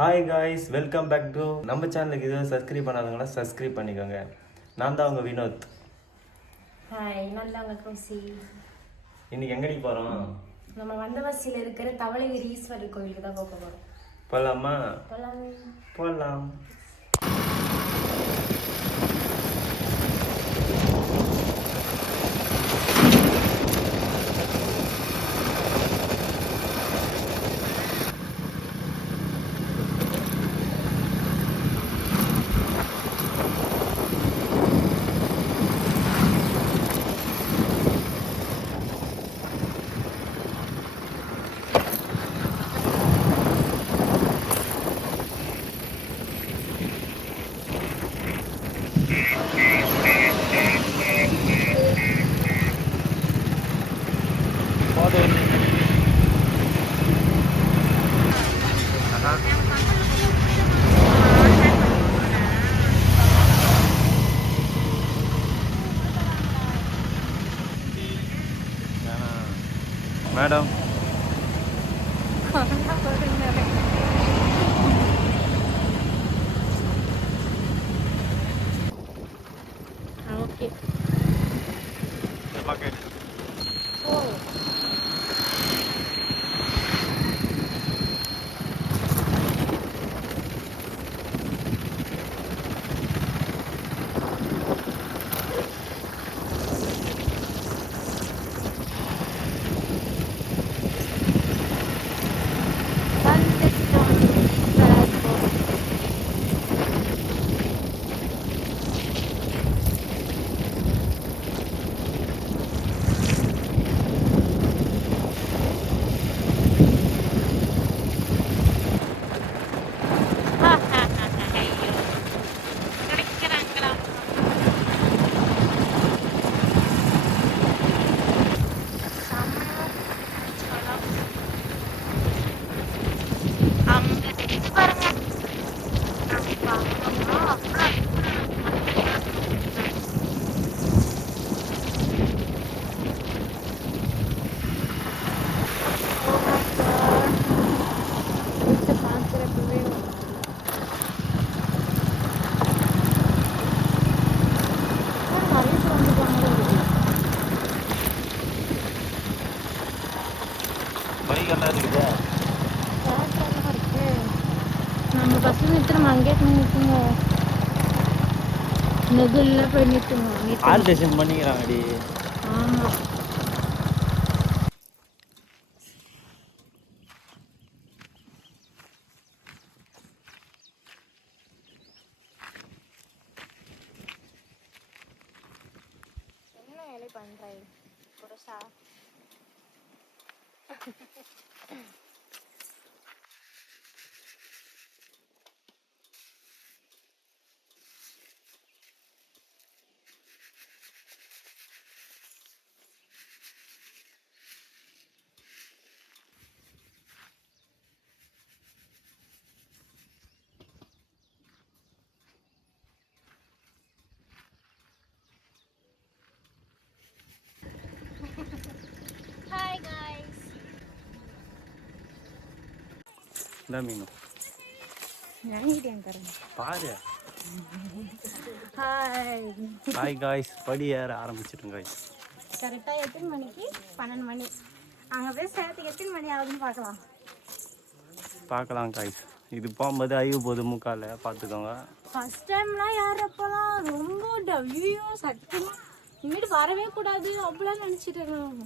Hi guys, welcome back to நம்ம சேனலுக்கு. இதுவும் சப்ஸ்கிரைப் பண்ணாதவங்களா சப்ஸ்கிரைப் பண்ணிக்கோங்க. நான் தான் உங்கள் வினோத். ஹாய், நல்லா உங்க கௌசி. இன்னைக்கு எங்கடி போகிறோம்? நம்ம வந்தவாசியில் இருக்கிற தவளகிரி ஈஸ்வரர் கோயிலுக்கு தான் போக போகிறோம். போகலாமா? போகலாம். போகலாம். Madam okay. பைக்கெல்லாம் இருக்குதா? நம்ம பஸ் நிறுத்தணும், அங்கேயே போய் நிறுத்துங்க. நெகுல்ல போய் நிறுத்துங்க. ஆல்ட்ரேஷன் பண்ணிக்கிறாங்கடி. ஆமாம். என்ன வேலை பண்ணுறாய் புருஷா? Hi guys. என்ன மீன்? நினைக்கிட்டேன் தரேன். பாரு. ஹாய். ஹாய் காய்ஸ், படி ஏற ஆரம்பிச்சிட்டோம் காய்ஸ். கரெக்டாக எத்தனை மணிக்கு? 12 மணி. அங்கே போய் சேர்த்துக்கு எத்தனை மணி ஆகுதுன்னு பார்க்கலாம் காய்ஸ். இது போகும்போது ஐயோ போது முக்கால பார்த்துக்கோங்க. ஃபர்ஸ்ட் டைம்லாம் யாரப்போலாம் ரொம்ப ஐயோ சத்தியமாக இனிமேட்டு வரவே கூடாது அப்படிலாம் நினச்சிட்டேன்.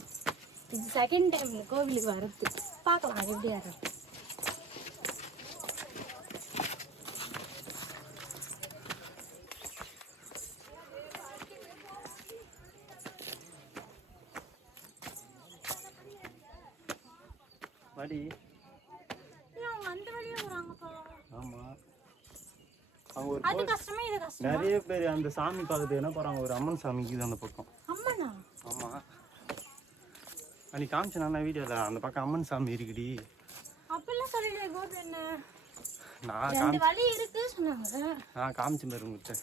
இது செகண்ட் டைம் கோவிலுக்கு வரது. பார்க்கலாம் எப்படி யாரும். படி. அவங்க அந்த வழியே வராங்கப்பா. ஆமாம், அவங்க ஒரு அது கஷ்டமே இது கஷ்டம். நிறைய பேர் அந்த சாமி பார்க்கறது என்ன போகிறாங்க, ஒரு அம்மன் சாமிக்கு இது அந்த பக்கம். அம்மனா? ஆமாம், அன்னைக்கு காமிச்சேன் நான் வீடியோவில். அந்த பக்கம் அம்மன் சாமி இருக்குடி. அப்பெல்லாம் சொல்லலையே கோபி என்ன. நான் ரெண்டு வழி இருக்கு சொன்னாங்க. காமிச்சேன் பாரு உங்கள்கிட்ட.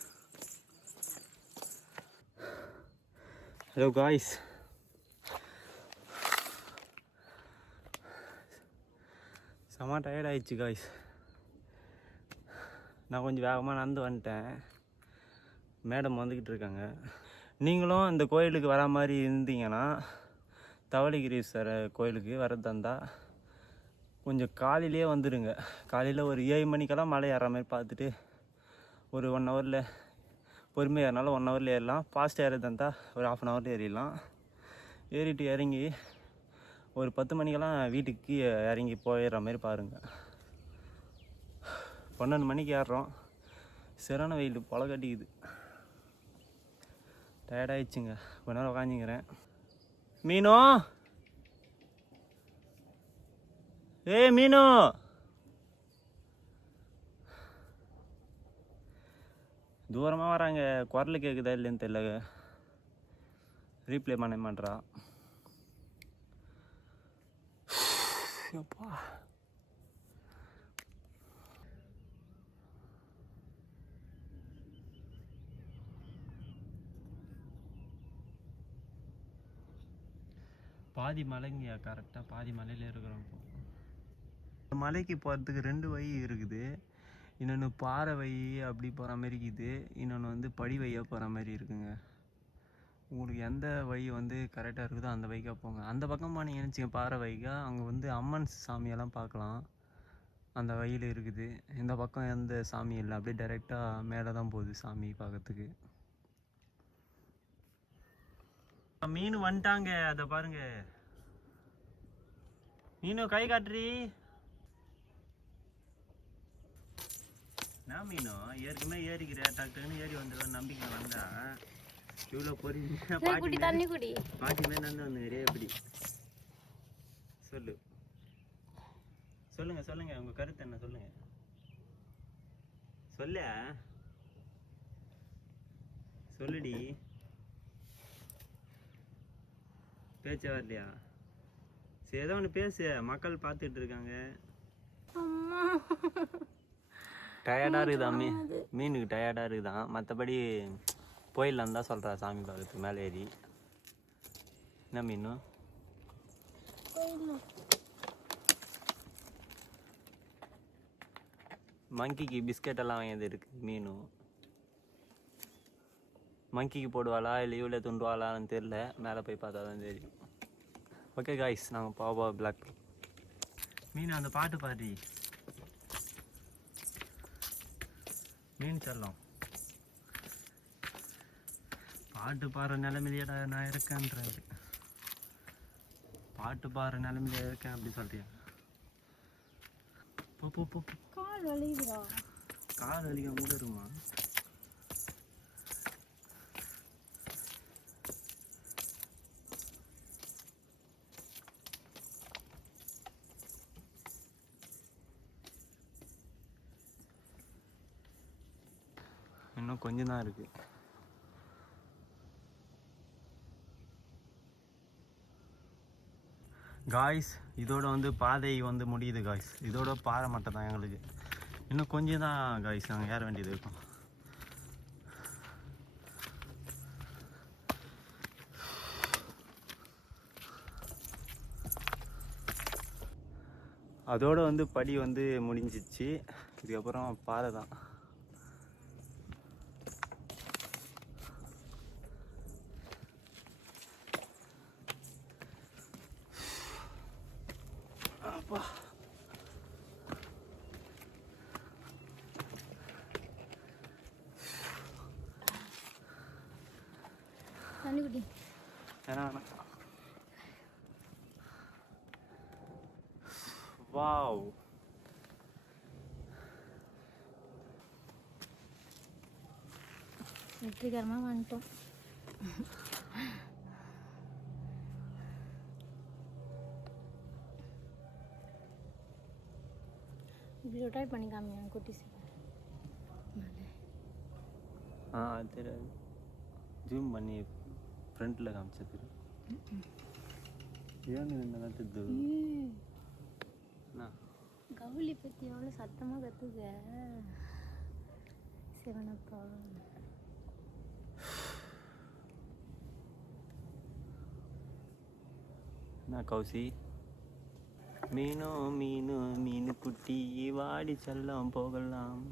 ஹலோ காய்ஸ், செம்ம டயர்ட் ஆயிடுச்சு காய்ஸ். நான் கொஞ்சம் வேகமாக நடந்து வந்துட்டேன். மேடம் வந்துக்கிட்டு இருக்காங்க. நீங்களும் இந்த கோயிலுக்கு வர மாதிரி இருந்தீங்கன்னா, தவளகிரீஸ்வரர் கோயிலுக்கு வரதா இருந்தால் கொஞ்சம் காலையிலே வந்துடுங்க. காலையில் ஒரு 7 மணிக்கெல்லாம் மலை ஏற மாதிரி பார்த்துட்டு ஒரு 1 ஹவரில் பொறுமையாக ஏறினாலும் 1 ஹவரில் ஏறலாம். ஃபாஸ்ட்டாக ஏறதா இருந்தால் ஒரு 1/2 ஹவரில் ஏறிடலாம். ஏறிட்டு இறங்கி ஒரு 10 மணிக்கெல்லாம் வீட்டுக்கு இறங்கி போயிடுற மாதிரி பாருங்கள். 12 மணிக்கு ஏறுறோம். சரியான வெயில் பொல கட்டிக்குது. டயர்டாகிடுச்சுங்க. கொஞ்ச நேரம் உக்காஞ்சிக்கிறேன். மீனோ, மீனோ, தூரமாக வராங்க. குரல் கேட்குதா இல்லைன்னு தெரியல. ரீப்ளே பண்ண மாட்டேறா. அப்பா பாதி மலைங்க. கரெக்டாக பாதி மலையில் இருக்கிறோம். இப்போ மலைக்கு போகிறதுக்கு 2 வழி இருக்குது. இன்னொன்று பாறை வழி அப்படி போகிற மாதிரி இருக்குது. இன்னொன்று வந்து படி வழியாக போகிற மாதிரி இருக்குங்க. உங்களுக்கு எந்த வழி வந்து கரெக்டாக இருக்குதோ அந்த வழிக்காக போங்க. அந்த பக்கம் போனீங்கன்னு நினச்சிங்க பாறை வழிக்கா, அங்கே வந்து அம்மன் சாமியெல்லாம் பார்க்கலாம். அந்த வழியில் இருக்குது. இந்த பக்கம் எந்த சாமி இல்லை. அப்படியே டைரெக்டாக மேலே தான் போகுது சாமி பார்க்கறதுக்கு. மீன் வந்துட்டாங்க. அதை பாருங்க. மீனும் கை காட்டுறி. நான் மீனும் ஏற்கனவே ஏறிக்கிற டக்குன்னு ஏறி வந்துடுவேன் நம்பிக்கை வந்தா. இவ்வளோ பொறுமையா பாட்டி மேலே நடந்து வந்துக்கிறே. எப்படி சொல்லுங்க சொல்லுங்க உங்க கருத்து என்ன சொல்லுங்க. சொல்லுடி. பேச்ச வரலையா? சரி ஏதோ ஒன்று பேசு. மக்கள் பார்த்துட்டு இருக்காங்க. டயர்டாக இருக்குதா? மீனுக்கு டயர்டாக இருக்குதான். மற்றபடி போயிடலாம் தான் சொல்கிறா சாமி பார்க்கறதுக்கு மேலே ஏறி. என்ன மீன்? மங்கிக்கு பிஸ்கெட்டெல்லாம் வாங்கியது இருக்குது. மீனும் மங்கிக்கு போடுவாளா இல்லை இவ்வளோ துண்டுவாளான்னு தெரில. மேலே போய் பார்த்தா தான் தெரியும். ஓகே காய்ஸ், நாங்கள் பாபா பிளாக் மீன். அந்த பாட்டு பாடி மீன் செல்லம் பாட்டு பாடுற நிலைமையிலேடா நான் இருக்கேன்றது. பாட்டு பாடுற நிலைமையில இருக்கேன் அப்படி சொல்றியா? போ கால் வலிக்குதா? கால் வலிக்க கூட இருக்குமா? இன்னும் கொஞ்சம் தான் இருக்கு. காய்ஸ், இதோட வந்து பாதை வந்து முடியுது காய்ஸ். இதோட பாறை மட்டும் தான் எங்களுக்கு. இன்னும் கொஞ்சம் தான் காய்ஸ் நாங்கள் ஏற வேண்டியது இருக்கும். அதோட வந்து படி வந்து முடிஞ்சிச்சு. இதுக்கப்புறம் பாறை தான். வாவ், வெற்றிகரமாக வந்துட்டோம். இப்படி ரொட்டேட் பண்ணி காமிங்க குட்டி சார். தெரியாது. ஜூம் பண்ணி ஃப்ரண்ட்டில் காமிச்சது. ஏன்னு என்ன தெரியுது? கவுளி பற்றி எவ்வளோ சத்தமாக கற்றுக்க சிவனப்பா. என்ன கௌசி? மீனோ மீனு மீனு குட்டி வாடி செல்லம் போகலாம்.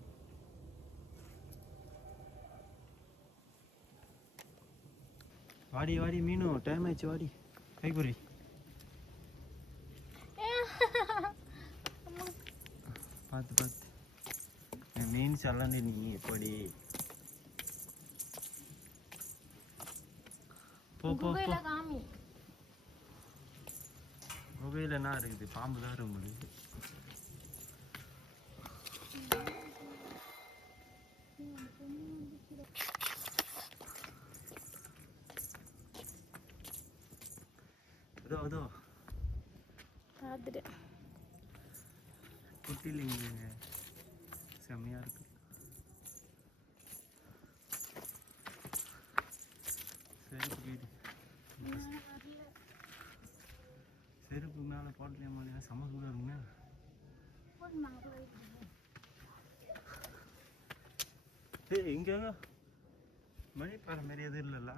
வாடி வாடி மீனு, டைம் ஆயிடுச்சு வாடி. கைக்குறி பார்த்து பார்த்து. மீன் சல்லண்டு நீ எப்படி போ போ போ. காமி மொபைல் என்ன இருக்குது? பாம்பு தான் இருக்க முடியுது. அதோ அதோ பார்த்துட்டேன். குட்டிலிங்க செம்மையா இருக்கு. செருப்பு வீடு, செருப்பு மேலே போட்டலையா மாதிரி செம்ம சூடாக இருக்குங்க. ஏய் இங்கே மணி பாறை மாதிரி எதுவும் இல்லைல்ல?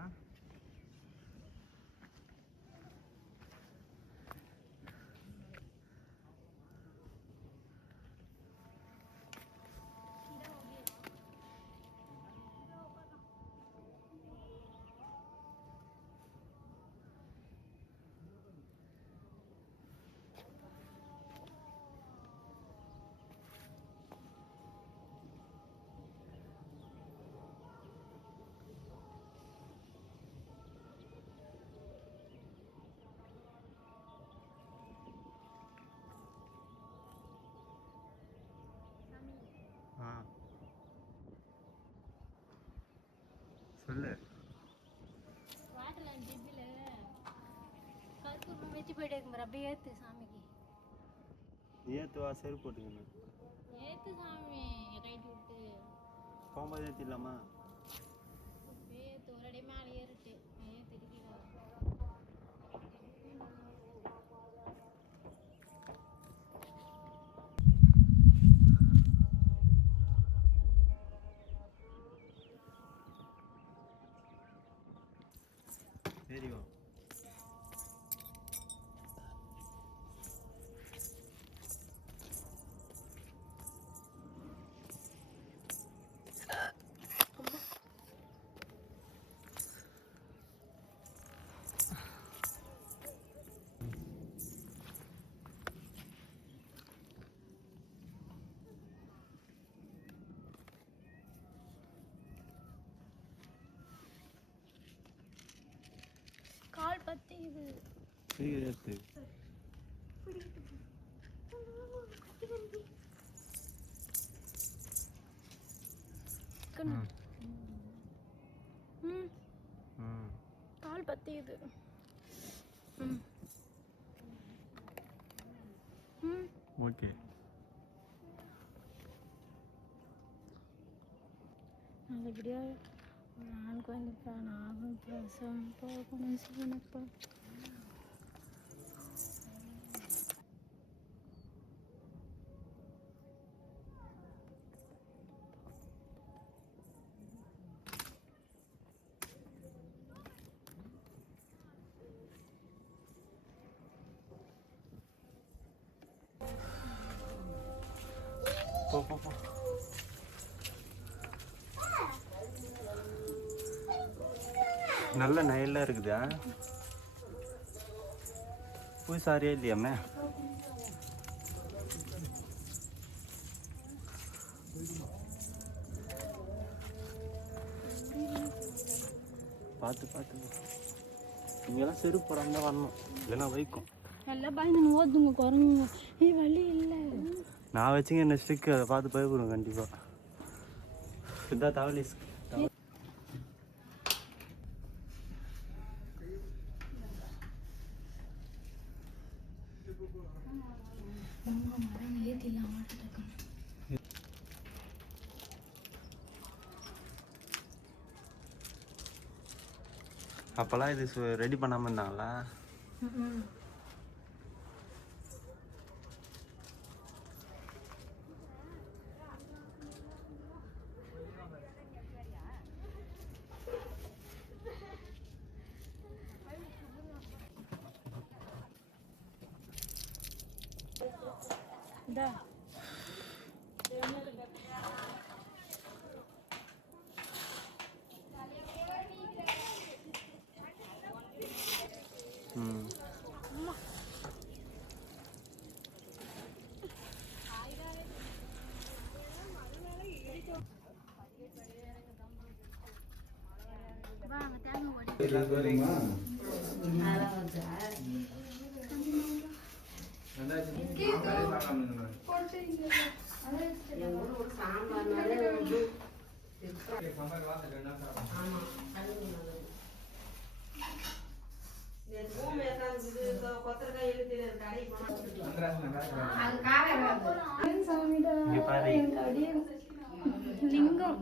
ஆ சொல்லு. வாட்டர்லாம் ஜிப்பில் கருப்பு வச்சு போயிட்டே இருக்கு. அப்படியே ஏற்று சாமிக்கு ஏற்றுவா, செருப்பு போட்டுக்கணும். ஏற்று சாமி ரைட்டு விட்டு போகும்போது ஏற்றிடலாமா? ஏற்று ஒரு அடி மேலே ஏறிட்டு ஏற்று இருக்கிறா. சரிவா. கால் பத்திக்குது. சீக்கிரம் ஏற்று. கால் பத்திக்குது. ஓகே. நல்லபடியா நான் குழந்தைப்பா நானும் பிரசவம் போகணும் சிவனப்பா. போ போ போ. நல்ல நயலாக இருக்குதா? போய் சாரியா இல்லையாமே? பார்த்து பார்த்து. இங்கெல்லாம் செருப்பு போடாம தான் வரணும், இல்லைன்னா வைக்கும். எல்லாம் பயந்து ஓதுங்க குரங்குங்க. வழி இல்லை. நான் வச்சுங்க என்ன ஸ்டிக்கு, அதை பார்த்து பயப்படுவேன் கண்டிப்பாக. இதுதான் தவளி. அப்போல்லாம் இது ரெடி பண்ணாமல் இருந்தாங்களா? ம். இங்க பாரு. லிங்கம்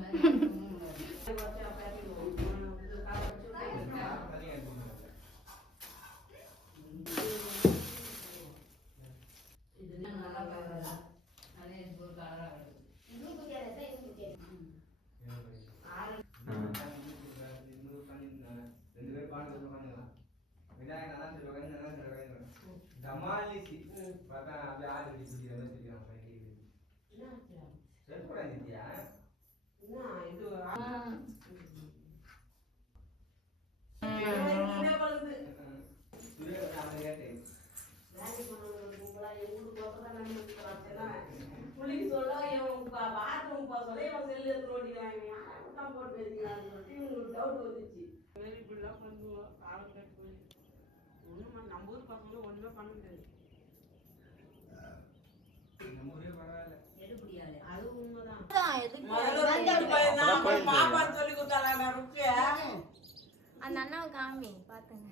அந்த அண்ணாவை காமி பாத்துங்க.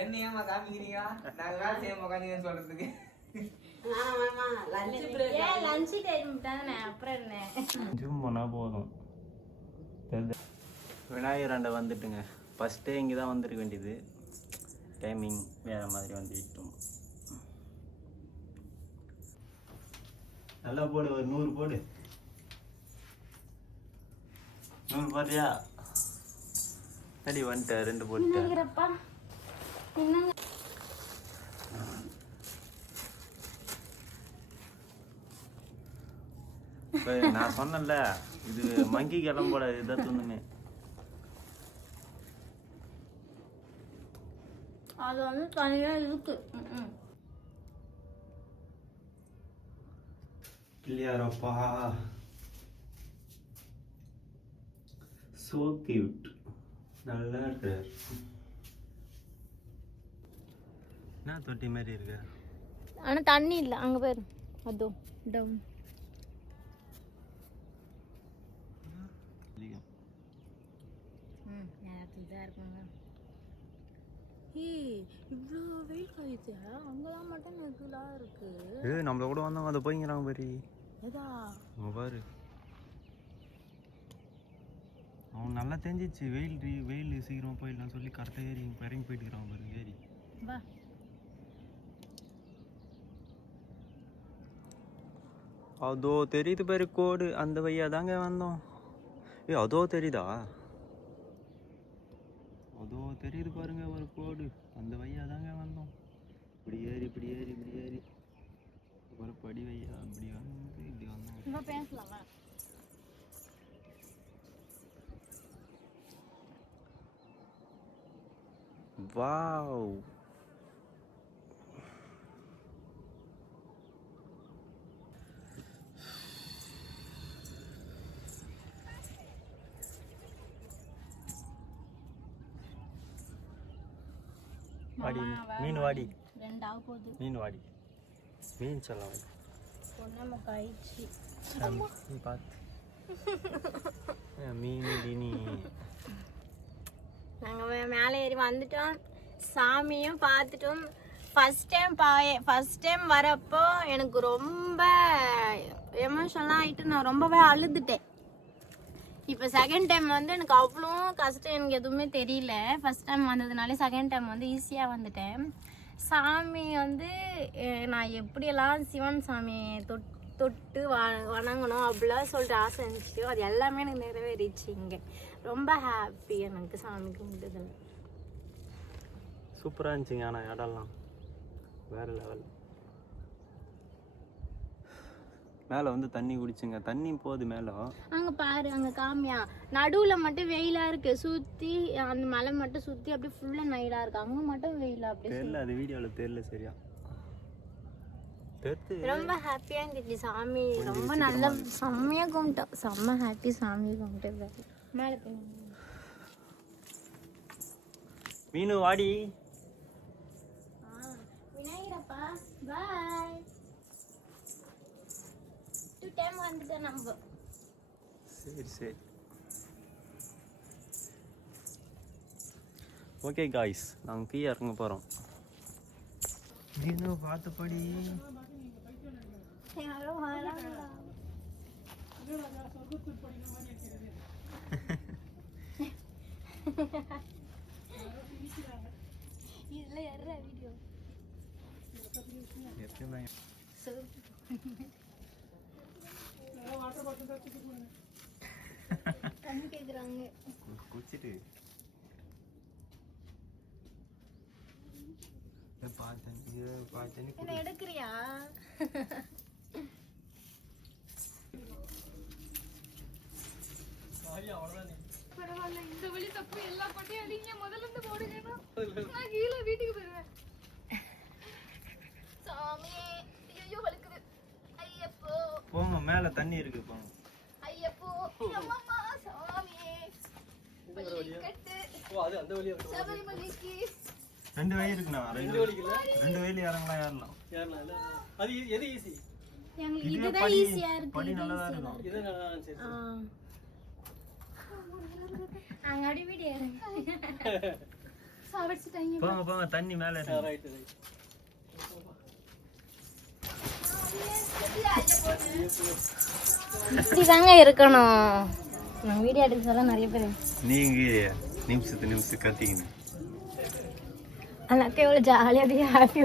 என்ன ஏமா காமிக்கிறீங்க? நாங்க வேலை செய்ய உட்காந்து சொல்றதுக்கு ஏன் லஞ்ச் டைம் தானே, அப்புறம் என்ன? ஜூம் பண்ணால் போதும். விநாயகர் ஆண்டை வந்துட்டுங்க. ஃபஸ்ட்டே இங்கே தான் வந்துருக்க வேண்டியது, டைமிங் வேறு மாதிரி வந்துட்டோம். நல்லா போடு, ஒரு 100 போடு. 100 போடுறியா? சரி வந்துட்டேன், 2 போட்டேன். என்னங்கிறப்பா என்னங்க? நான் சொன்னேன்ல, இது மங்கி கிளம்போட இதை தூணுமே. அது வந்து தனியாக இருக்கு. இல்லையாரப்பா, சோ கியூட், நல்லா இருக்கிறார். என்ன தொட்டி மாதிரி இருக்கு? ஆனால் தண்ணி இல்லை, அங்கே போயிரு. அதோ டவுன். இவ்வளோ வெயில் காயுது, அங்கெல்லாம் மட்டும் நெகுலாக இருக்கு. நம்மள கூட வந்தவங்க அதை போய்ங்கிறாங்க பாரு. ஏதா அவங்க பாரு, அவன் நல்லா தெரிஞ்சிச்சு வெயில் சீக்கிரமா போயிடலாம் சொல்லி கரெக்டாக இறங்கி போயிட்டு இருக்கிறான் பாரு. ஏறி வா. அதோ தெரியுது பாரு கோடு, அந்த வழியா தாங்க வந்தோம். அதோ தெரியுதா? அதோ தெரியுது பாருங்க ஒரு கோடு, அந்த வழியா தாங்க வந்தோம். இப்படி ஏறி ஒரு படி வையா அப்படி வந்து இப்படி வந்தோம். பேசலாமா? வாவ், வாடி மீன் வாடி, 2 ஆக போகுது. மீன் வாடி, மீன் சொல்லலாம் வாடி. பொண்ணு நமக்கு ஆயிடுச்சு. நீ பார்த்து மீன் நீ. நாங்கள் மேலே ஏறி வந்துட்டோம், சாமியும் பார்த்துட்டோம். ஃபஸ்ட் டைம் வரப்போ எனக்கு ரொம்ப எமோஷனலாக ஆகிட்டு நான் ரொம்பவே அழுதுட்டேன். இப்போ செகண்ட் டைம் வந்து எனக்கு அவ்வளோ கஷ்டம் எனக்கு எதுவுமே தெரியல. ஃபஸ்ட் டைம் வந்ததுனால செகண்ட் டைம் வந்து ஈஸியாக வந்துட்டேன். சாமி வந்து நான் எப்படியெல்லாம் சிவன் சாமியை தொட்டு வணங்கணும் அப்படிலாம் சொல்லிட்டு ஆசை இருந்துச்சு. அது எல்லாமே எனக்கு நிறைவேறிச்சு. இங்கே ரொம்ப ஹாப்பி எனக்கு சாமி கும்பிட்டதில். சூப்பராக இருந்துச்சுங்க. ஆனால் இடம்லாம் வேறு லெவல். மேலே வந்து தண்ணி குடிச்சுங்க. தண்ணி போகுது மேலே. அங்க பாரு, அங்க காமியா, நடுவுல மட்டும் வெயிலா இருக்கு, சுத்தி அந்த மலை மட்டும் சுத்தி அப்படியே ஃபுல்லா நைடா இருக்கு, அங்க மட்டும் வெயிலா அப்படியே. தெரியல, அது வீடியோவில் தெரியல சரியா. ரொம்ப ஹாப்பியா இருந்துச்சு சாமி, ரொம்ப நல்லா செம்மையா கும்பிட்டோம், செம்ம ஹாப்பி சாமி கும்பிட்டு. மேல போய் மீனு வாடி. விநாயகரப்பா பாய். 2 டைம் வந்துட்டோம் நம்ம. சரி ஓகே காய்ஸ், நாங்கள் கீழே இறங்க போகிறோம். மீனு பார்த்து படி. யாரோ வராங்களா? இதுல யாரா வீடியோ தண்ணி கேக்குறாங்க. குடிச்சிட்டு என்ன எடுக்கிறியா? பரவாயில்ல, இந்த வழி தப்பு, எல்லா பட்டியும் அடிங்க, முதல்ல இருந்து போடுங்க, நான் கீழே வீட்டுக்கு போயிருவேன். சாமி ஐயோ வலிக்குது, ஐயப்போ போங்க, மேலே தண்ணி இருக்கு போங்க. ஐயப்போ அம்மா சாமி கட்டு. அது அந்த வழியா சபரிமலைக்கு 2 வழி இருக்குண்ணா. 2 வழியில இறங்கலாம். அது எது ஈஸி? எங்களுக்கு இதுதான் ஈஸியா இருக்கு. படி நல்லா தான் இருக்கும். இது நல்லா சரி. அங்க அடி வீடியோ சாவடிச்சிட்டாங்க. போங்க தண்ணி மேலே இருக்கு. Right right. இப்படிதாங்க இருக்கணும். நான் வீடியோ எடுக்க சொல்ல நிறைய பேர் நீங்க நிமிஷத்துக்கு கத்திக்கணும். அண்ணாக்கு எவ்வளவு ஜாலியா ஹாப்பி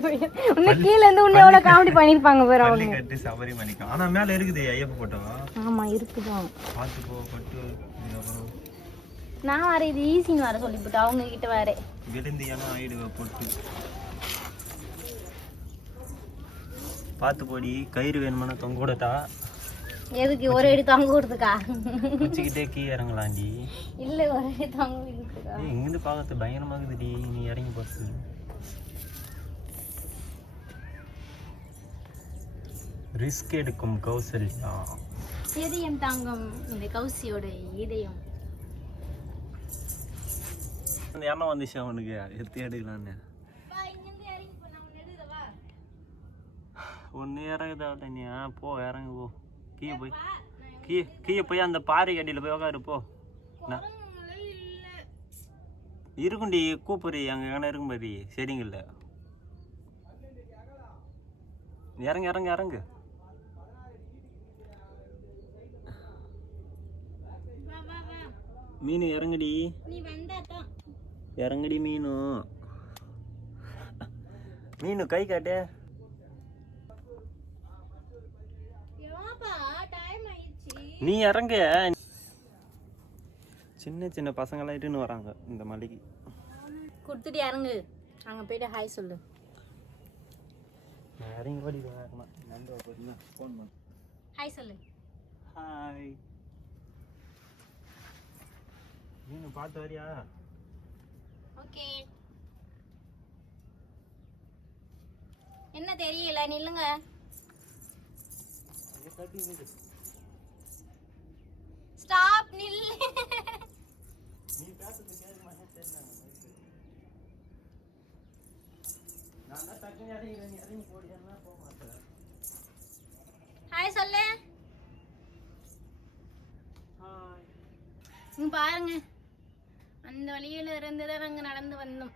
உன்ன கீழ இருந்து உன்ன எவ்வளவு காமெடி பண்ணிருப்பாங்க பாரு அவங்க. பள்ளி கட்டி சபரிமலைக்கு. ஆனா மேல இருக்குது ஐயப்ப போட்டோ. ஆமா இருக்குதான். பாத்து போ பட்டு. நான் வர இது ஈஸின்னு வர சொல்லிவிட்டு அவங்க கிட்ட வர விழுந்தியானா ஆயிடுவ போட்டு. பாத்து போடி. கயிறு வேணுமானா தொங்க கூடட்டா? எதுக்கு ஒரு அடி தொங்க விடுறதுக்கா? குச்சிக்கிட்டே கீ இறங்கலாண்டி. இல்ல ஒரு அடி தொங்க விடுறதுக்கா? இங்கிருந்து பார்க்கறது பயங்கரமாகுதுடி. நீ இறங்கி பாத்து. ரிஸ்க் எடுக்கும் கௌசல்யா. இதயம் தாங்கும் இந்த கௌசியோட இதயம். அந்த எண்ணம் வந்துச்சு அவனுக்கு, எடுத்து எடுக்கலான்னு. ஒன்று இறங்குதா தண்ணியா? போ இறங்கு போ. கீழே போய் அந்த பாறை கடியில் போய் உட்காரு போ. இருக்குண்டி கூப்பிடு, அங்கே எங்கன்னா இருக்கும் பாரு செடிங்கள்ல. இறங்கு. மீன் இறங்குடி. இறங்குடி மீனு. மீனு கை காட்டு. நீ இறங்க. சின்ன பசங்களாம் இட்டுன்னு வராங்க இந்த மலைக்கு. கொடுத்துட்டு இறங்கு. அங்கே போயிட்டு ஹாய் சொல்லு. இறங்கி ஓடி வேகமா நம்ப போறீங்க. ஃபோன் பண்ணு. ஹாய் சொல்லு. ஹாய். மீனு பார்த்து வரியா? ஓகே. என்ன தெரியல, நில்லுங்க. ஸ்டாப், நில்லு. நீ பேசுறது கேட்க மாட்டேன்னு தெரியல. நான் தான் டக்குன்னு இறங்கி போடியான்னா போக மாட்டேன். ஹாய் சொல்லு. ஹாய். பாருங்க, அந்த வழியில இருந்து தான் நாங்கள் நடந்து வந்தோம்.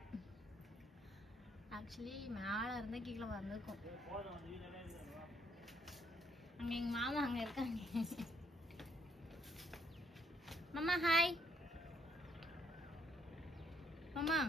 ஆக்சுவலி மேலே இருந்து கீழே வந்திருக்கோம். அங்கே எங்கள் மாமா அங்கே இருக்காங்க. மாமா ஹாய். மாமா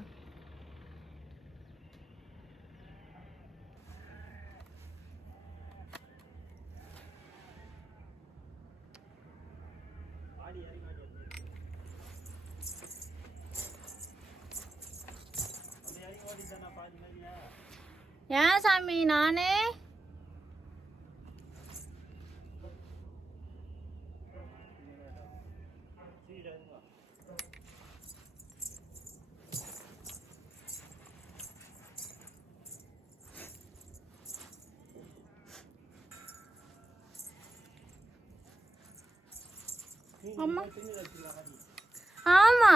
ஏன் சாமி நானே அம்மா ஆமா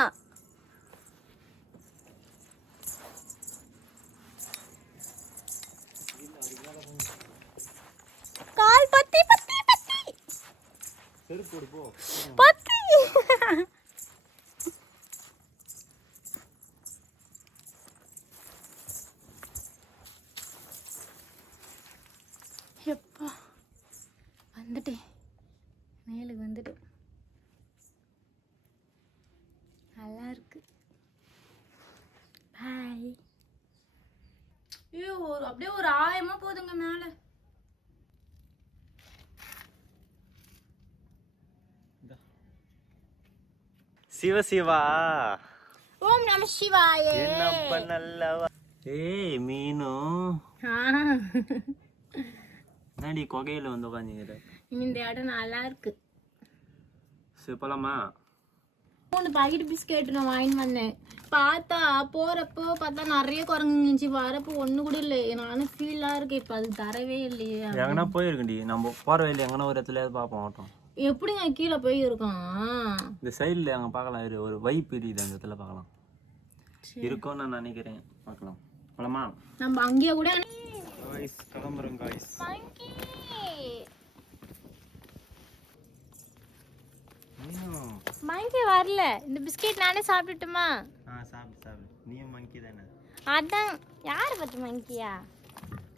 கால் பத்தி பத்தி பத்தி செருப்பு போ பத்தி எப்பா வந்துட்டேன் மேலுக்கு வந்துட்டு நல்லா இருக்கு பாய் ஐயோ அப்படியே ஒரு ஆயமா போதுங்க மேல சிவசிவா ஓம் நம சிவாயே என்னப்ப நல்லவா ஏய் மீனு என்னடி கொகையில வந்து உட்காந்துக்கிற இந்த இடம் நல்லா இருக்கு சிப்பலாமா 3 பாக்கெட் பிஸ்கெட் நான் வாங்கிட்டு வந்தேன் பார்த்தா போறப்போ பார்த்தா நிறைய குரங்கு இருந்துச்சு வரப்போ ஒண்ணு கூட இல்லை நானும் ஃபீலா இருக்கு இப்ப அது தரவே இல்லையே எங்கன்னா போயிருக்கண்டி நம்ம போற வழியில எங்கன்னா ஒரு இடத்துலயாவது பார்ப்போம் ஆட்டம் எப்படிங்க கீழே போய் இருக்கான் இந்த சைடுல அங்க பார்க்கலாம் இரு ஒரு வைப் எரியுது அந்த இடத்துல பார்க்கலாம் இருக்கும்னு நான் நினைக்கிறேன் பார்க்கலாம் போலாமா நம்ம அங்கேயே கூட காய்ஸ் கிளம்புறோம் காய்ஸ் மங்கி வரல இந்த பிஸ்கெட் நானே சாப்பிட்டுட்டுமா சாப்பிடு சாப்பிடு நீயும் மங்கி தானே அதான் யாரை பத்தி மங்கியா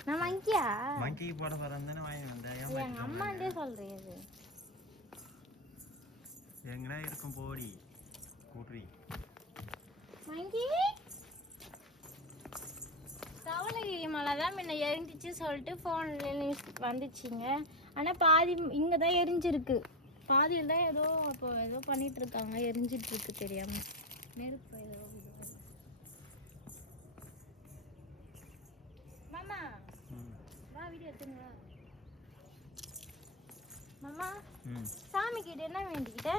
நான் மங்கியா மங்கிக்கு போட போறேன் தானே வாங்கி வந்தேன் எங்க அம்மாண்டே சொல்றேன் அது எங்கடா இருக்கும் போடி கூட்ரி மங்கி தவளகிரி மலை தான் முன்ன எரிஞ்சிச்சு சொல்லிட்டு ஃபோன்ல நியூஸ் வந்துச்சுங்க ஆனால் பாதி இங்கே தான் எரிஞ்சிருக்கு பாதியில் தான் ஏதோ அப்போ ஏதோ பண்ணிட்டு இருக்காங்க எரிஞ்சிட்டு இருக்கு தெரியாம நெருப்பு ஏதோ மாமா வா வீடியோ எடுத்துங்க மாமா சாமி கிட்ட என்ன வேண்டிக்கிட்ட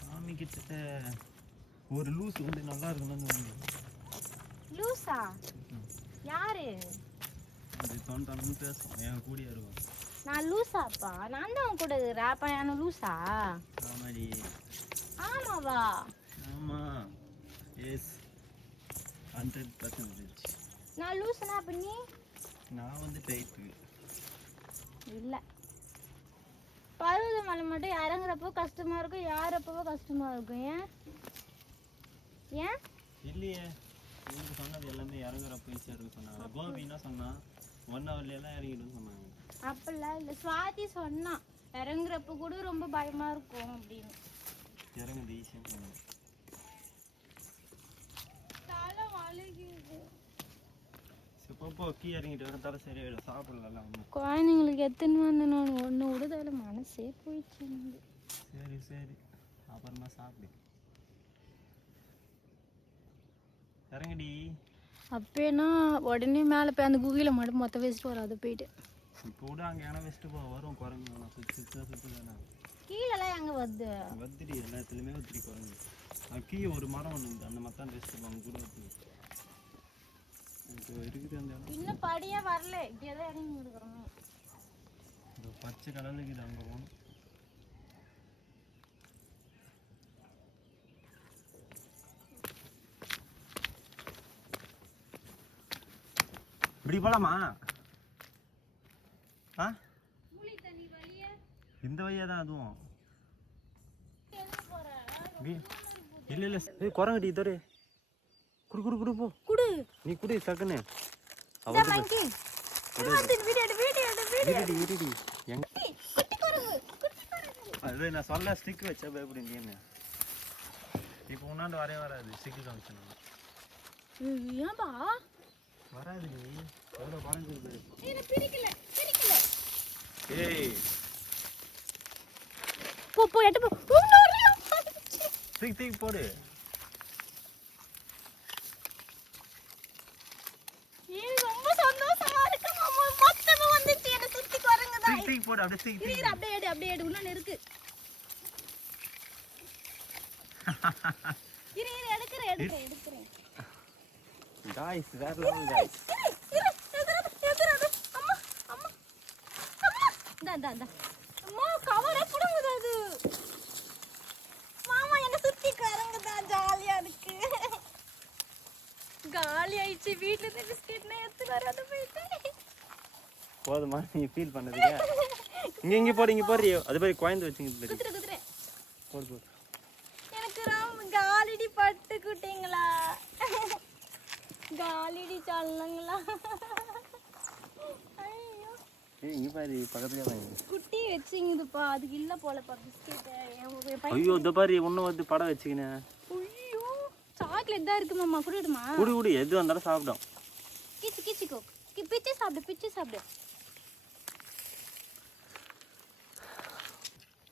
சாமி கிட்ட ஒரு லூஸ் வந்து நல்லா இருக்கணும்னு லூசா யாரு அது தொண்டன்னு பேசும் என் கூடிய இருக்கும் நான் லூசாப்பா நான் தான் கூட ரேப்பா நான் லூசா ஆமாடி ஆமாவா ஆமா எஸ் 100% நான் லூசுனா அப்ப நீ நான் வந்து டைப்பு இல்ல பருவதமலை மட்டும் இறங்குறப்போ கஷ்டமா இருக்கும் யாரப்போ கஷ்டமா இருக்கும் ஏன் ஏன் இல்லையே உங்களுக்கு சொன்னது எல்லாமே இறங்குறப்ப ஈஸியாக இருக்கு சொன்னாங்க கோபி என்ன சொன்னா 1 ஹவர்ல எல்லாம் இறங்கிடுன்னு சொன்னாங்க அப்பெல்லாம் இல்லை சுவாதி சொன்னா இறங்குறப்ப கூட ரொம்ப பயமா இருக்கும் அப்படின்னு இறங்குது ஈஸியாக சொன்னாங்க தலை வலிக்குது இப்போ கீ இறங்கிட்டு வர தலை சரியாயிடும் சாப்பிடலாம் ஒன்றும் குழந்தைங்களுக்கு எத்தனை வந்து நான் ஒன்று விடுதல மனசே போயிடுச்சு சரி சரி அப்புறமா சாப்பிடு இறங்குடி அப்பேனா உடனே மேலே போய் அந்த குகையில் மட்டும் மொத்த வச்சுட்டு வராது போயிட்டு இப்போ கூட அங்கே ஏன்னா வச்சுட்டு போ வரும் குரங்கு சுற்றி தானே கீழெல்லாம் எங்கே வருது வத்திரி எல்லாத்துலேயுமே வத்திரி குரங்கு கீழே ஒரு மரம் ஒன்று இருக்குது அந்த மரத்தான் வச்சுட்டு அவங்க கூட வத்திரி இப்போ இருக்குது அந்த இடம் இன்னும் படியே வரல இப்படியே தான் இறங்கி கொடுக்குறோமே இந்த பச்சை கடலுக்கு இது அங்கே போகணும் இப்படி போலாமா ஆ இந்த வழியா தான் அதுவும் இல்ல இல்ல ஏய் குரங்கடி இதோரு குடு குடு குடு போ குடு நீ குடு சக்கனே இந்த மங்கி வீடியோ இருடி எங்க அது நான் சொல்ல ஸ்டிக் வச்சா பயப்படி நீ என்ன இப்போ உன்னாண்டு வரவே வராது ஸ்டிக் காமிச்சேன் ஏன்பா வராது நீ எவ்வளோ குறைஞ்சிருக்கு பிரிக்கல ஏய் போ போ எட்டு போ தூக்கி போடு ரொம்ப சந்தோஷமா இருக்கு மாமா மொத்தமா வந்துச்சு என்ன சுத்தி குரங்குதான் தூக்கி போடு அப்படியே தூக்கி அப்படியே எடு உள்ள இருக்கு இரு எடுக்கிறேன் காய்ஸ் வேற லெவல் காய்ஸ். அம்மா கவரை புடுங்குது அது. மாமா என்ன சுத்தி கறங்குதா, ஜாலியா இருக்கு. காலி ஆயிடுச்சு. வீட்டுல இருந்து பிஸ்கெட்னா எடுத்து வராத போயிட்டு. போதுமா நீ ஃபீல் பண்ணதுக்கு? இங்க போடுறியோ அது மாதிரி குழந்தை வச்சுங்க. குத்துறேன் போடு. எனக்கு காலிடி பட்டு குட்டிங்களா, காலிடி சொல்லுங்களா. ஐயோ இங்க பாரு பக்கத்துலயே வாங்க. குட்டி வச்சிங்குதுப்பா, அதுக்கு இல்ல போலப்பா பிஸ்கெட். ஐயோ இந்த பாரு ஒண்ணு வந்து படம் வச்சுக்கினேன். ஐயோ சாக்லேட் தான் இருக்கு மாமா, குடிடுமா? குடி எது வந்தாலும் சாப்பிடும். கிச்சிக்கோ பிச்சு சாப்பிடு.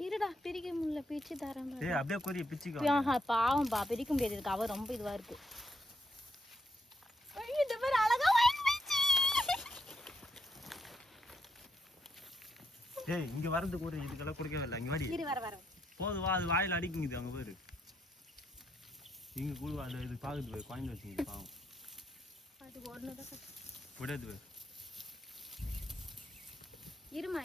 இருடா பிரிக்க முடியல, பிச்சு தரேன். ஏய் அப்படியே கொரிய பிச்சிக்கோ. பாவம்பா பிரிக்க முடியாது, இருக்கு அவ ரொம்ப இதுவா இருக்கு. ஐயோ இந்த பாரு அழகா வந்துச்சு. ஏய் இங்க வரது கூட இதுக்கெல்லாம் குடிக்கவே இல்லை. இங்க வாடி. இரு வர போது வா, அது வாயில அடிக்குங்குது அங்க பாரு. இங்க குழு அது இது பாக்குது பாரு, குழந்தை வச்சுங்க பாவம். அது ஒண்ணுதான் விடாது பாரு. இருமா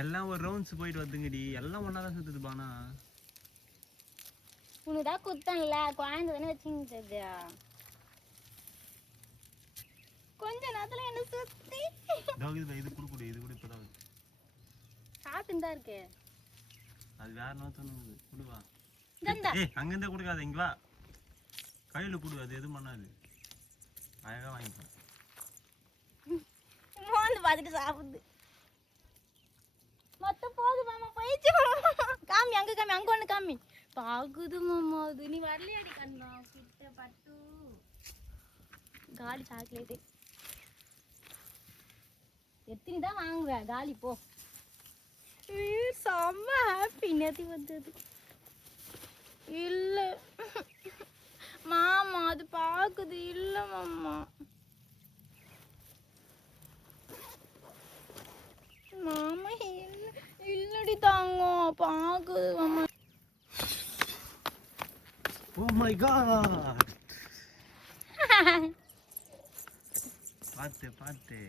எல்லாம் ஒரு ரவுண்ட்ஸ் போயிட்டு வந்துங்கடி. எல்லாம் ஒன்னாதான் சுத்துது பானா. உனக்குதான் குத்தன்ல, குழந்தை தானே வச்சுக்கிட்டது. கொஞ்ச நேரத்துல என்ன சுத்தி இது குடு இது கூட இப்பதான் சாப்பிட்டு தான் இருக்கு. அது வேற நோத்தணும் குடுவா. தந்தா ஏய் அங்க இருந்தே குடுக்காத, இங்க வா. கையில குடு, அது எதுவும் பண்ணாது. அழகா வாங்கிப்பா. மோந்து பார்த்துட்டு சாப்பிடுது. மொத்தம் போது மாமா, போயிடுச்சு மாமா. காமி அங்க ஒண்ணு காமி. பாக்குது மாமா, அது நீ வரலையாடி கண்ணா கிட்ட பட்டு. காலி சாக்லேட்டு எத்தனை தான் வாங்குவேன், காலி போ. செம்ம ஹாப்பி. நேத்தி வந்தது இல்ல மாமா, அது பாக்குது இல்ல மாமா. மாமா இல்லடி தாங்க பாக்குது மாமா. Oh my god. பாத்து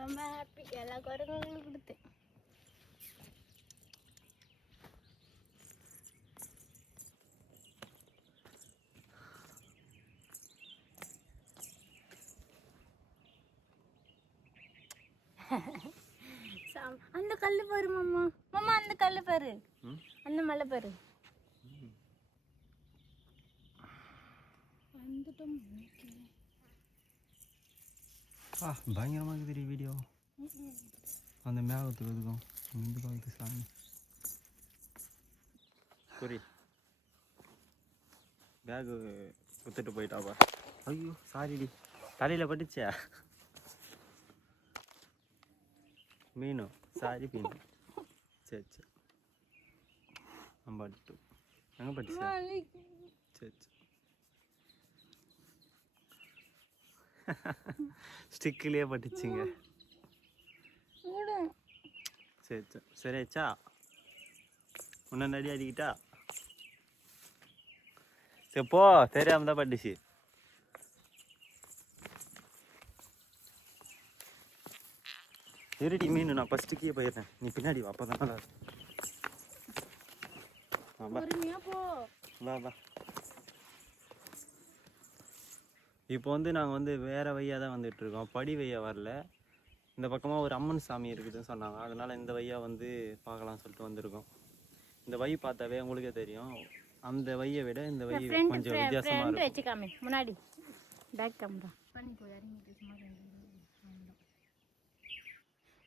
ரொம்ப ஹாப்பி. எல்லா குரங்களும் கொடுத்தேன். அந்த கல்லு பாரு மாமா, அந்த கல்லு பாரு, அந்த மலை பாரு. வந்துட்டோம். பயங்கரமா இருக்குது வீடியோ. அந்த மேகத்துக்கு இதுக்கும் இந்த பக்கத்து சாமி புரி பேகு குத்துட்டு போயிட்டாப்பா. ஐயோ சாரிடி, தலையில பட்டுச்சா மீனு. சாரி மீனு. சரி பட்டு எங்கே பட்டுச்சா? சரி ஸ்டிக்கிலே பட்டுச்சுங்க. சரியாச்சா? இன்னும் நடி அடிக்கிட்டா? சரி போ, தெரியாம தான் பட்டுச்சு. இருடி மீன், நான் ஃபஸ்ட்டுக்கே போயிடுறேன், நீ பின்னாடி வா, அப்பதான் நல்லா இருக்கும். வா இப்போ வந்து நாங்கள் வந்து வேறு வழியாக தான் வந்துட்டுருக்கோம். படி வழியாக வரல. இந்த பக்கமாக ஒரு அம்மன் சாமி இருக்குதுன்னு சொன்னாங்க, அதனால் இந்த வழியாக வந்து பார்க்கலாம்னு சொல்லிட்டு வந்திருக்கோம். இந்த வழி பார்த்தாவே உங்களுக்கே தெரியும், அந்த வழியை விட இந்த வழி கொஞ்சம் வித்தியாசமாக இருக்கும். முன்னாடி பேக் கேமரா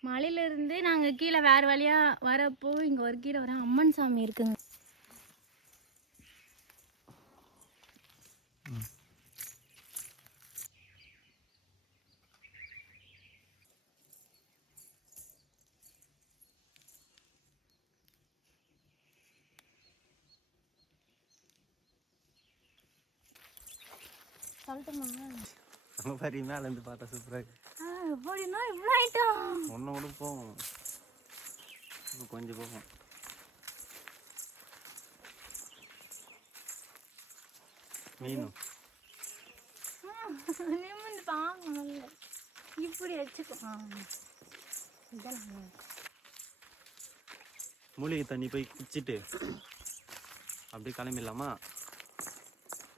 மலையிலேருந்து நாங்கள் கீழே வேறு வழியாக வரப்போ இங்கே ஒரு கீழே வர அம்மன் சாமி இருக்குங்க. அங்கே பாரு, மேலேருந்து பார்த்தா சூப்பராக இருக்கு. எப்படின்னா இவ்வளோ ஐட்டம் ஒன்று கொடுப்போம். இன்னும் கொஞ்சம் போகும். மீனும் நிமிந்து பாக்கணும். இப்படி வச்சுக்கோ. இதெல்லாம் மூலிகை தண்ணி போய் குடிச்சிட்டு அப்படியே கிளம்பிடலாமா?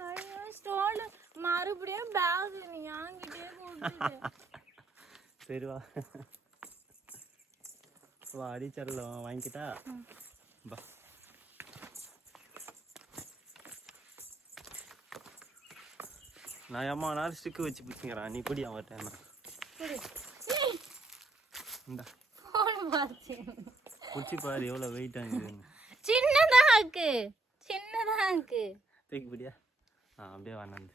ஐயோ ஸ்டோல் மறுபடியும் பேக் நீ வாங்கிட்டே கொடுத்துட்டு. சரி வா வா அடிச்சரலாம் வாங்கிக்கிட்டா பா. நான் அம்மா நேரம் ஸ்டிக்கு வச்சு பிடிச்சிங்கிறேன். நீ பிடி அவன் டைம் இந்தா பிடிச்சி பாரு எவ்வளோ வெயிட் ஆகுதுன்னு. சின்னதான் இருக்கு, சின்னதான் இருக்கு. தூக்கி பிடியா. அப்படியே வானந்து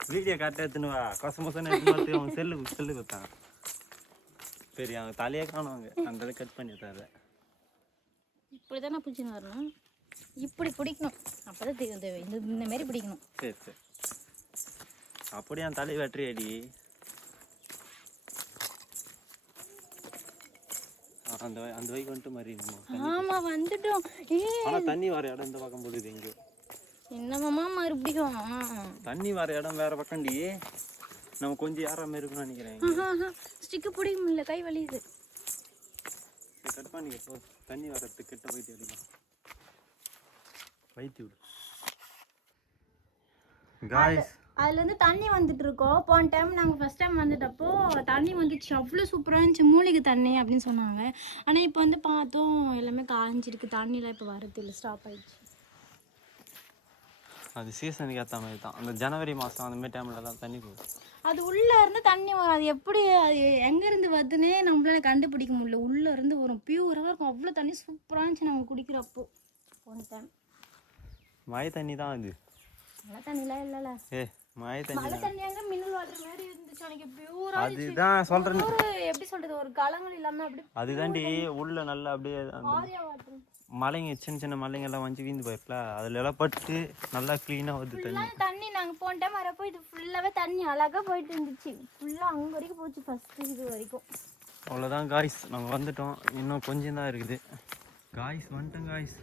வீடியோ கரெக்டாக எடுத்துன்னு வா. கொசமோசன்னு எடுத்து அவன் செல்லு கொடுத்தான். சரி அவங்க தலையே காணுவாங்க. அந்த இதை கட் பண்ணி தர. இப்படி தானே பிடிச்சின்னு வரணும். இப்படி பிடிக்கணும். அப்போதான் தெரியும். இந்த மாதிரி பிடிக்கணும். சரி சரி அப்படியே என் தலை வெற்றி அடி. அந்த வைக்கு வந்துட்டு மாதிரி. ஆமா வந்துட்டோம். ஆனால் தண்ணி வர இடம் இந்த பக்கம் போடுது. எங்கேயோ என்னமாமா மறுபடியும் தண்ணி வர இடம் வேற பக்கம்டி. நம்ம கொஞ்சம் யாராம இருக்குன்னு நினைக்கிறேன். ஸ்டிக்கு பிடிக்க முடியல, கை வலியுது. கட் பண்ணிக்க. தண்ணி வரத்துக்கு கிட்ட போயிட்டு அடிக்கலாம். வைத்தி விடு காய்ஸ். அதுல இருந்து தண்ணி வந்துட்டு இருக்கோம். போன டைம் நாங்கள் ஃபர்ஸ்ட் டைம் வந்துட்டப்போ தண்ணி வந்துச்சு, அவ்வளோ சூப்பராக இருந்துச்சு. மூலிகை தண்ணி அப்படின்னு சொன்னாங்க. ஆனால் இப்போ வந்து பார்த்தோம் எல்லாமே காஞ்சிருக்கு. தண்ணிலாம் இப்போ வரது இல்லை, ஸ்டாப் ஆயிடுச்சு. அது சீசனுக்கு ஏற்ற மாதிரி தான். அந்த ஜனவரி மாதம் அந்த மாதிரி டைம்லலாம் தண்ணி போகும். அது உள்ளே இருந்து தண்ணி வரும். அது எப்படி, அது எங்கேருந்து வருதுன்னே நம்மளால கண்டுபிடிக்க முடியல. உள்ளே இருந்து வரும், பியூராக இருக்கும். அவ்வளோ தண்ணி சூப்பராக இருந்துச்சு நாங்கள் குடிக்கிறப்போ போன டைம். மழை தண்ணி தான் அது. மழை தண்ணிலாம் இல்லைல்ல. மழை தண்ணி. மழை தண்ணியாங்க மினரல் வாட்டர் மாதிரி இருந்துச்சு. எனக்கு பியூரா அதுதான் சொல்றேன். எப்படி சொல்றது, ஒரு கலங்கள் இல்லாம அப்படி. அதுதாண்டி உள்ள நல்லா அப்படியே ஆரியா வாட்டர். மலைங்க சின்ன சின்ன மலைங்க எல்லாம் வந்து வீந்து போயிருக்கல, அதுல எல்லாம் பட்டு நல்லா கிளீனா வருது தண்ணி. தண்ணி நாங்க போன டைம் வரப்போ இது ஃபுல்லாவே தண்ணி அழகா போயிட்டு இருந்துச்சு. ஃபுல்லா அங்க வரைக்கும் போச்சு, ஃபர்ஸ்ட் இது வரைக்கும். அவ்வளோதான் காய்ஸ், நாங்கள் வந்துட்டோம். இன்னும் கொஞ்சம் தான் இருக்குது காய்ஸ். வந்துட்டோம் காய்ஸ்.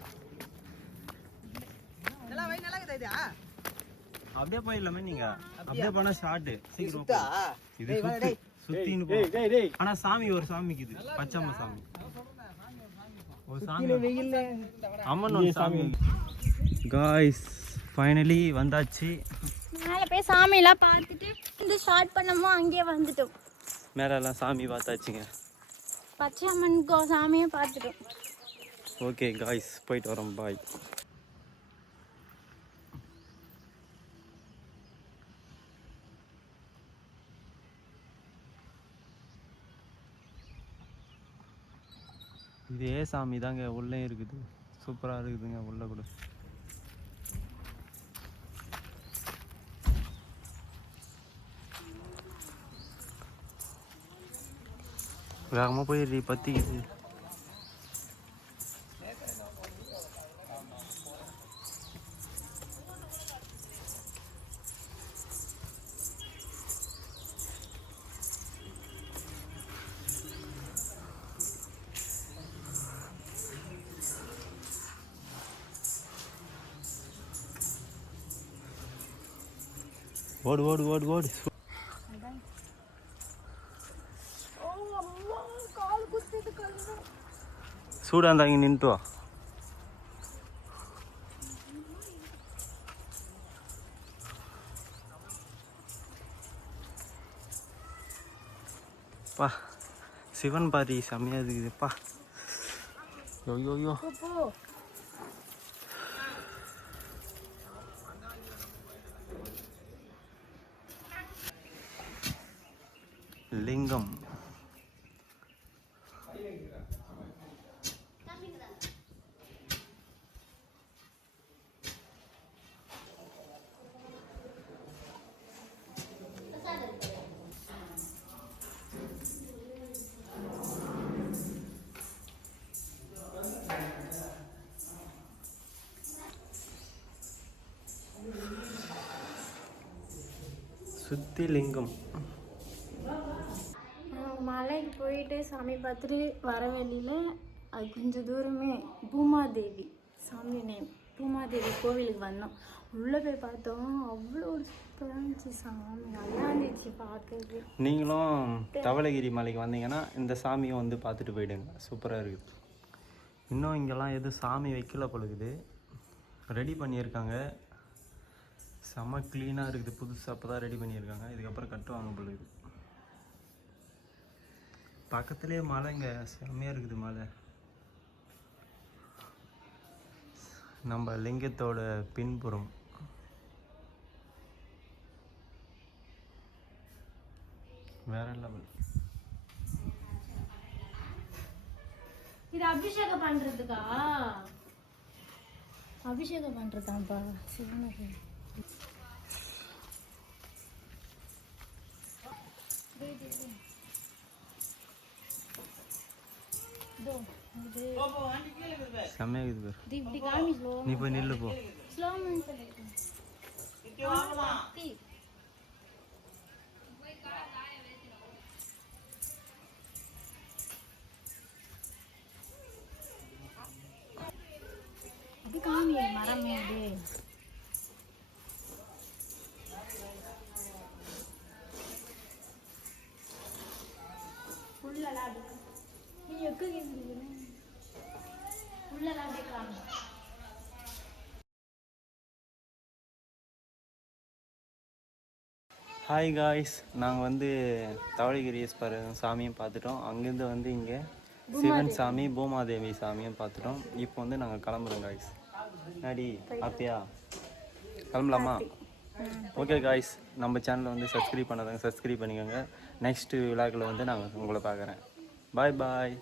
அப்படியே போயிடலாமே. நீங்க அப்படியே போனா ஷார்ட் சீக்கிரம் இது சுத்தின்னு போ. ஆனா சாமி ஒரு சாமிக்கு இது பச்சைம்ம சாமி. ஒரு சாமி அம்மன் ஒரு சாமி. காய்ஸ் ஃபைனலி வந்தாச்சு. மேல போய் சாமி எல்லாம் பார்த்துட்டு இந்த ஷார்ட் பண்ணமோ அங்கேயே வந்துட்டோம். மேல எல்லாம் சாமி பார்த்தாச்சுங்க. பச்சை அம்மன் சாமியை பார்த்துட்டோம். ஓகே காய்ஸ், போயிட்டு வரோம். பாய். இதே சாமி தாங்க உள்ளே இருக்குது. சூப்பராக இருக்குதுங்க உள்ள கூட. வேகமாக போயிடுறி, பத்திக்குது. ஓடு ஓடு ஓடு ஓடு. சூடாக இருந்தா இங்கே நின்றுட்டு வா. பா சிவன் பாதி செம்மையாக இருக்குதுப்பா. யோ யோ யோ. லிங்கம். சுத்தி லிங்கம். மலை மலைக்கு போயிட்டு சாமி பார்த்துட்டு வர வழியில் அது கொஞ்சம் தூரமே பூமாதேவி சாமி நேம் பூமாதேவி கோவிலுக்கு வந்தோம். உள்ளே போய் பார்த்தோம், அவ்வளோ ஒரு சூப்பராக இருந்துச்சு சாமி, நல்லா இருந்துச்சு பார்க்கறது. நீங்களும் தவளகிரி மலைக்கு வந்தீங்கன்னா இந்த சாமியை வந்து பார்த்துட்டு போயிடுங்க, சூப்பராக இருக்குது. இன்னும் இங்கெல்லாம் எதுவும் சாமி வைக்கல பொழுது ரெடி பண்ணியிருக்காங்க, செம்ம க்ளீனாக இருக்குது, புதுசாக அப்போ தான் ரெடி பண்ணியிருக்காங்க. இதுக்கப்புறம் கட்டுவாங்க பொழுது. பக்கத்துலேயே மலைங்க, செம்மையாக இருக்குது மலை. நம்ம லிங்கத்தோட பின்புறம் வேற லெவல். இது அபிஷேகம் பண்றதுக்கா? அபிஷேகம் பண்றதாப்பா சிவனுக்கு. செம்மையாக இருக்குது பாரு. இப்படி காமி ஸ்லோ. நீ போய் நில்லு போ. ஸ்லோ மூவ் பண்ணிட்டு. இது காமி மரம் இது. உள்ளலா இருக்கு. நீ எங்க கேக்குறீங்க? உள்ளலா இருக்கு காமி. ஹாய் காய்ஸ், நாங்கள் வந்து தவளகிரி ஈஸ்வரர் சாமியும் பார்த்துட்டோம். அங்கேருந்து வந்து இங்கே சிவன் சாமி பூமாதேவி சாமியும் பார்த்துட்டோம். இப்போ வந்து நாங்கள் கிளம்புறோம் காய்ஸ். நாடி ஹாப்பியா கிளம்பலாமா? ஓகே காய்ஸ், நம்ம சேனலை வந்து சப்ஸ்கிரைப் பண்ணாதாங்க சப்ஸ்கிரைப் பண்ணிக்கோங்க. நெக்ஸ்ட் விழாக்களை வந்து நாங்கள் உங்களை பார்க்குறேன். பாய் பாய்.